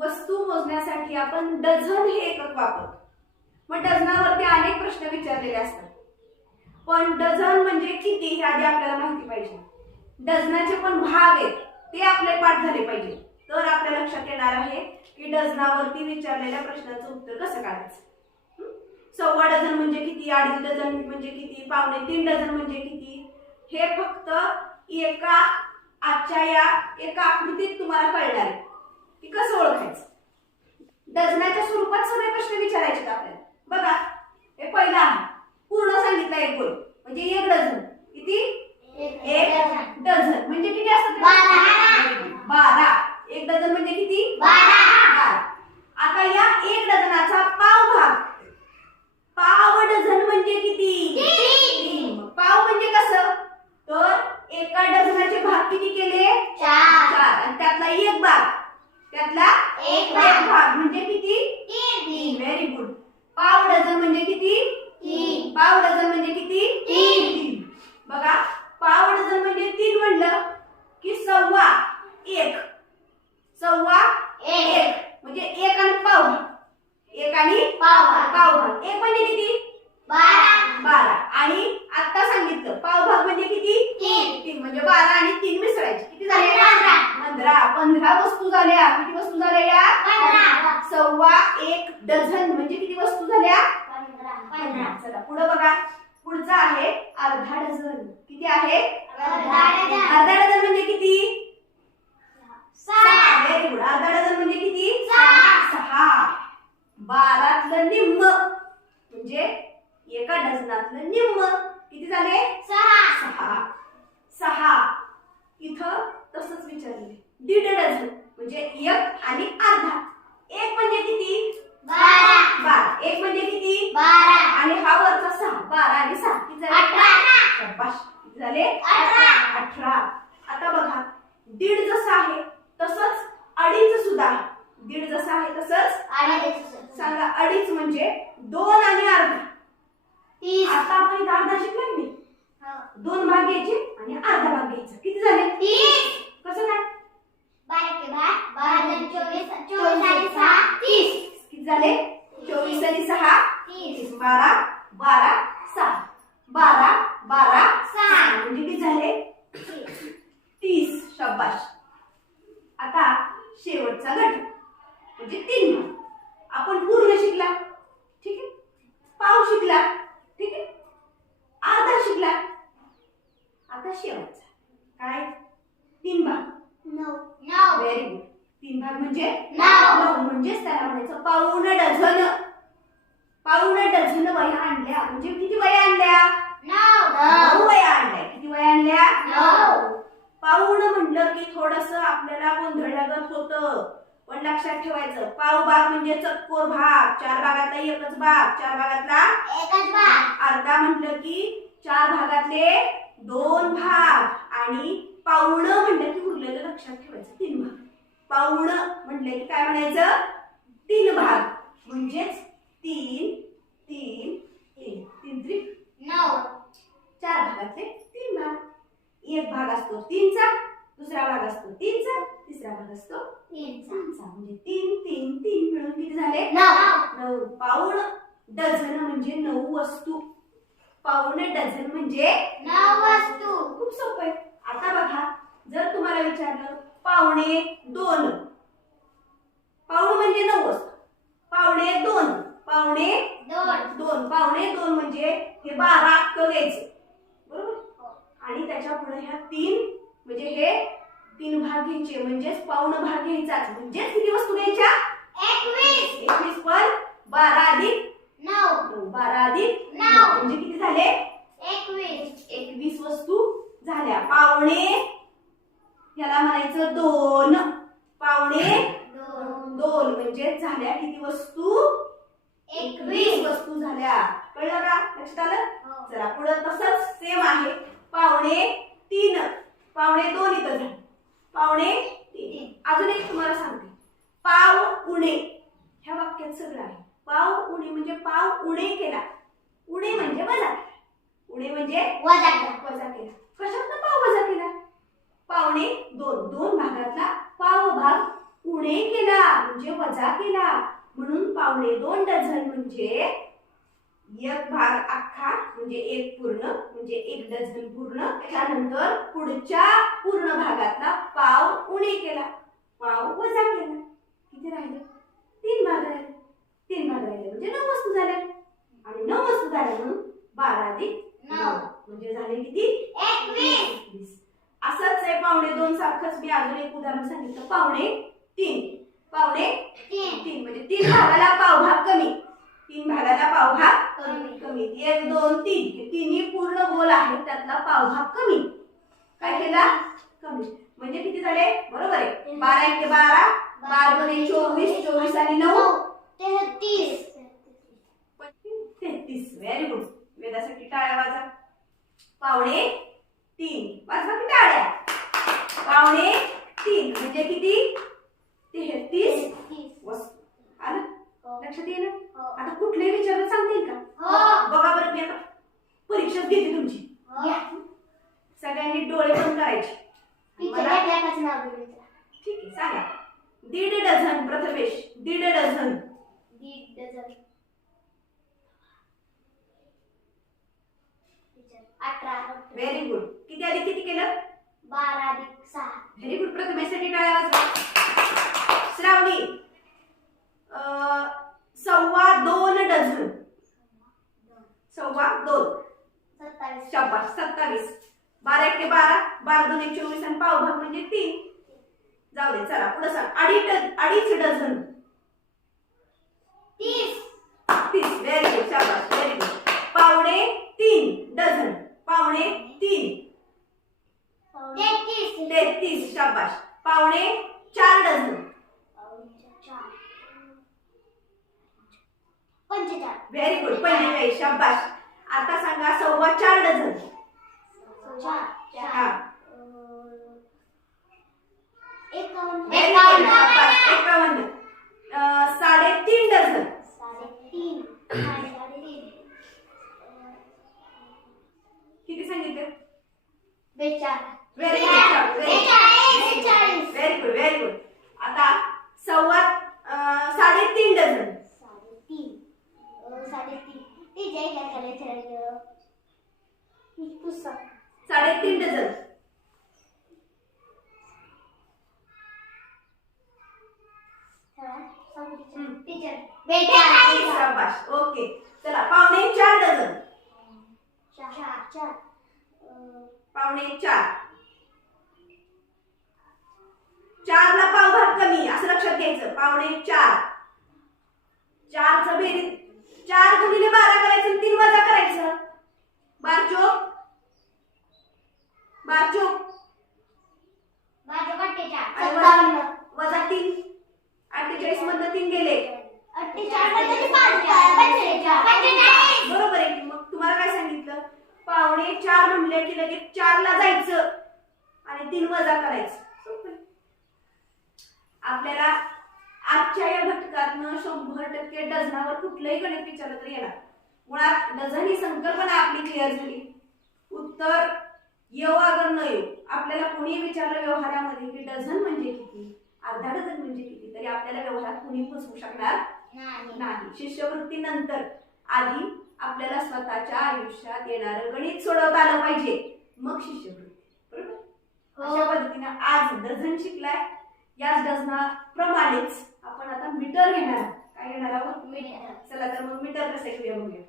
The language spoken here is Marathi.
वस्तू मोजण्यासाठी आपण डझन हे एकक वापरतो. मग डझनावरती अनेक प्रश्न विचारलेले असतात. पण डझन म्हणजे किती हे आधी आपल्याला माहिती पाहिजे. डझनाचे पण भाग आहेत ते आपले पाठ झाले पाहिजे. तर आपल्या लक्षात येणार आहे की डझनावरती विचारलेल्या प्रश्नाचं उत्तर कसं काढायचं. सव्वा डझन म्हणजे किती, अडीच डझन म्हणजे किती, पावणे तीन डझन म्हणजे किती, हे फक्त आजच्या या एका आकृतीत तुम्हाला कळणार आहे की कसं ओळखायचं. डझनाच्या स्वरूपात सगळे प्रश्न विचारायचे आपल्याला. बघा, हे पहिला आहे पूर्ण सांगितलं एक गोल म्हणजे एक डझन. किती? एक डझन म्हणजे किती असतात? 12. एक डझन म्हणजे किती? 12. आता या एक डझनाचा पाव भाग. पाव डझन म्हणजे किती? 3. पाव म्हणजे कसं? तर एका डझनाचे भाग किती केले? 4. आणि त्यातला एक भाग, एक भाग म्हणजे किती? 3. Very good. पाव डझन म्हणजे किती? 3. पाव डझन म्हणजे किती? 3. बघा, पाव डझन म्हणजे 3 म्हणलं की सव्वा एक म्हणजे एक आणि पाव भाग. एक आणि पाव भाग. एक म्हणजे किती? 12. आणि आता सांगितलं पाव भाग म्हणजे किती? 3 म्हणजे 12 आणि 3 मिसळायचे. किती झाले? 15 वस्तू झाल्या. किती वस्तू झाल्या या? 15. सव्वा एक डझन म्हणजे किती वस्तू झाल्या? 15. चला पुढे बघा, पुढचा आहे अर्धा डझन. किती आहे? अर्धा डझन म्हणजे किती? 6. Very good. अर्धा डझन म्हणजे किती? 6. 12तलं निम्म म्हणजे एका डझनातलं निम्म. किती झाले? 6. इथं तसंच विचारले. दीड डझन म्हणजे एक आणि अर्धा. एक म्हणजे किती? 12. एक म्हणजे किती? 12. आणि हा वरचा 6. 12 आणि 6 किती झाले? 18. शाबाश. किती झाले? 18. आता बघा, दीड जसं आहे तसंच अडीच सुद्धा आहे. दीड जसं आहे तसंच अडीच. सांगा, अडीच म्हणजे 2 आणि अर्धा. आता आपण इथं अर्धा शिकलो की 2 भाग घ्यायचे आणि अर्धा भाग घ्यायचा. किती झाले? 30. कसं काय? 12 24 आणि 6 30. किती झाले? 24 आणि 6 30. 12 6. 12 6 म्हणजे किती झाले? 30. शाबाश. आता शेवटचा गट म्हणजे 3 भाग. आपण पूर्ण शिकला, ठीक आहे. पाव शिकला, ठीक आहे. अर्धा शिकला. आता शेवटचा काय? 3 भाग. 9. Very good. 3 भाग म्हणजे 9 म्हणजेच त्याला म्हणायचं पाऊण डझन. पाऊण डझन वह्या आणल्या म्हणजे किती वह्या आणल्या? 9 वह्या आणल्या. किती वह्या आणल्या? 9. पाऊण म्हणलं की थोडस आपल्याला गोंधळल्यागत होतं, पण लक्षात ठेवायचं पाव भाग म्हणजे चतकोर भाग. 4 भागातला एकच भाग. 4 भागातला एकच भाग. अर्धा म्हटलं की 4 भागातले 2 भाग. आणि पाऊण म्हटलं की उरलेलं लक्षात ठेवायचं 3 भाग. पाऊण म्हटलं की काय म्हणायचं? 3 भाग. म्हणजेच 3 3 3 3 3 9. 4 भागातले 3 भाग. एक भाग असतो 3चा, दुसरा भाग असतो 3चा, तिसरा भाग असतो 3चा. म्हणजे 3 3 3 मिळून किती झाले? 9. पाऊण डझन म्हणजे 9 वस्तू. पाऊण डझन म्हणजे 9 वस्तू. खूप सोपं आहे. आता बघा, जर तुम्हाला विचारलं पावणे 2. पाऊण म्हणजे 9 वस्तू. पावणे 2. पावणे 2 म्हणजे हे 12 अक्क घ्यायचे, बरोबर. आणि त्याच्या पुढे ह्या 3 म्हणजे हे 3 भाग घ्यायचे म्हणजेच पाऊण भाग घ्यायचा. म्हणजेच किती वस्तू घ्यायच्या? 21. 21 पण 12 अधिक 9. 12 अधिक 9 म्हणजे किती झाले? 21. 21 वस्तू झाल्या. पावणे याला म्हणायचं 2. पावणे 2 म्हणजे झाल्या किती वस्तू? 21 वस्तू झाल्या. कळलं का? लक्षात आलं? चला पुढे तसंच सेम आहे. पावणे 3. पावणे 2 इथं झाले. पावणे 3. अजून एक तुम्हाला सांगते. पाव उणे ह्या वाक्यात सगळं आहे. पाव उणे म्हणजे पाव उणे केला. उणे म्हणजे वजा केला. उणे म्हणजे वजा केला. कशातनं पाव वजा केला? पावणे 2. 2 भागातला पाव भाग उणे केला. म्हणजे वजा केला. म्हणून 2.25 डझन म्हणजे एक भाग अख्खा म्हणजे एक पूर्ण म्हणजे 1 डझन पूर्ण. त्यानंतर पुढच्या पूर्ण भागातला पाव उणे केला, पाव वजा केला. किती राहिले? 3 भाग राहिले. 3 भाग राहिले म्हणजे 9 वस्तू झाल्या. आणि 9 वस्तू झाल्या म्हणून 12 अधिक 9 म्हणजे झाले किती? 21. असंच आहे 2.25 सारखंच मी अजून एक उदाहरण सांगितलं. 2.25 2.25 म्हणजे 3 भागाला पावभाग कमी. 3 भागाला पावभाग कमी. 1 2 3 हे तिन्ही पूर्ण गोल आहेत, त्यातला पावभाग कमी. काय केला? कमी. म्हणजे किती झाले? बरोबर आहे. 12 1 12 12 2 24 24 आणि 9 33. 33. Very good. वेदासाठी टाळ्या वाजा. 2.25 वाजवा की टाळ्या. 2.25 म्हणजे किती? 33 वस्तू. आलं लक्षात येईल? आता कुठले विचारलं सांगतील का? बघा बरं, मी आता परीक्षाच घेते तुमची. सगळ्यांनी डोळे बंद करायचे. ठीक आहे, सांगा. 1.5 dozen. Prathamesh 1.5 dozen. 1.5 dozen 18. Very good. किती आधी किती केलं? 12 अधिक 6. Very good. प्रथमेशसाठी टाळ्या वाजवा. श्रावणी 2.25 डझन. 2.25 27. शाबास. 27. 12 1 12 12 2 24 आणि पावभाग म्हणजे 3. जाऊ दे, चला पुढे सांग. 2.5 डझन. 30. 30. Very good. शाबास. Very good. 2.25 डझन. 2.25 33. 33. शाबास. 4.25 डझन. 45. Very good. 45. शाबास. आता सांगा 4.25 डझन. 4. हा. 51. Very good. शाबास. 51. 3.5 डझन. 3.5. 3.5. किती सांगितलं? 42. Very good. Very good. Very good. आता 3.5 डझन. 3.5. ती जे काय करायचं पुस्तक 3.5 डझन. टीचर 42. शाबास. ओके. चला 4.25 डझन. 4. 4.25. 4 ला पावभाग कमी असं लक्षात घ्यायचं. 4.25. 4 चं बेरीज 4 गुणिले 12 करायचं, 3 वजा करायचं. 12 चोक 12 चोक माझ्या वाटेच्या आणि 57. वजा 3. 48 मधनं 3 गेले. 48 मध्ये 45. बरोबर आहे की. मग तुम्हाला काय सांगितलं? 4.25 म्हणले की लगेच 4 ला जायचं आणि 3 वजा करायचं. सोपं आहे. आपल्याला आजच्या या घटकातनं 100% डझनावर कुठलंही गणित विचारलं तरी येणार. मुळात डझन ही संकल्पना आपली क्लिअर झाली. उत्तर येऊ अगर न येऊ, आपल्याला कोणी विचारलं व्यवहारामध्ये की डझन म्हणजे किती, अर्धा डझन म्हणजे किती, तरी आपल्याला व्यवहारात कोणी फसवू शकणार नाही. शिष्यवृत्ती नंतर आधी आपल्याला स्वतःच्या आयुष्यात येणारं गणित सोडवता आलं पाहिजे, मग शिष्यवृत्ती. बरोबर? अशा पद्धतीने आज डझन शिकलाय. याच डझनाप्रमाणेच आपण आता मीटर घेणार. काय घेणार आहोत? मीटर. चला तर मग मीटर कसं घेऊया बघूया.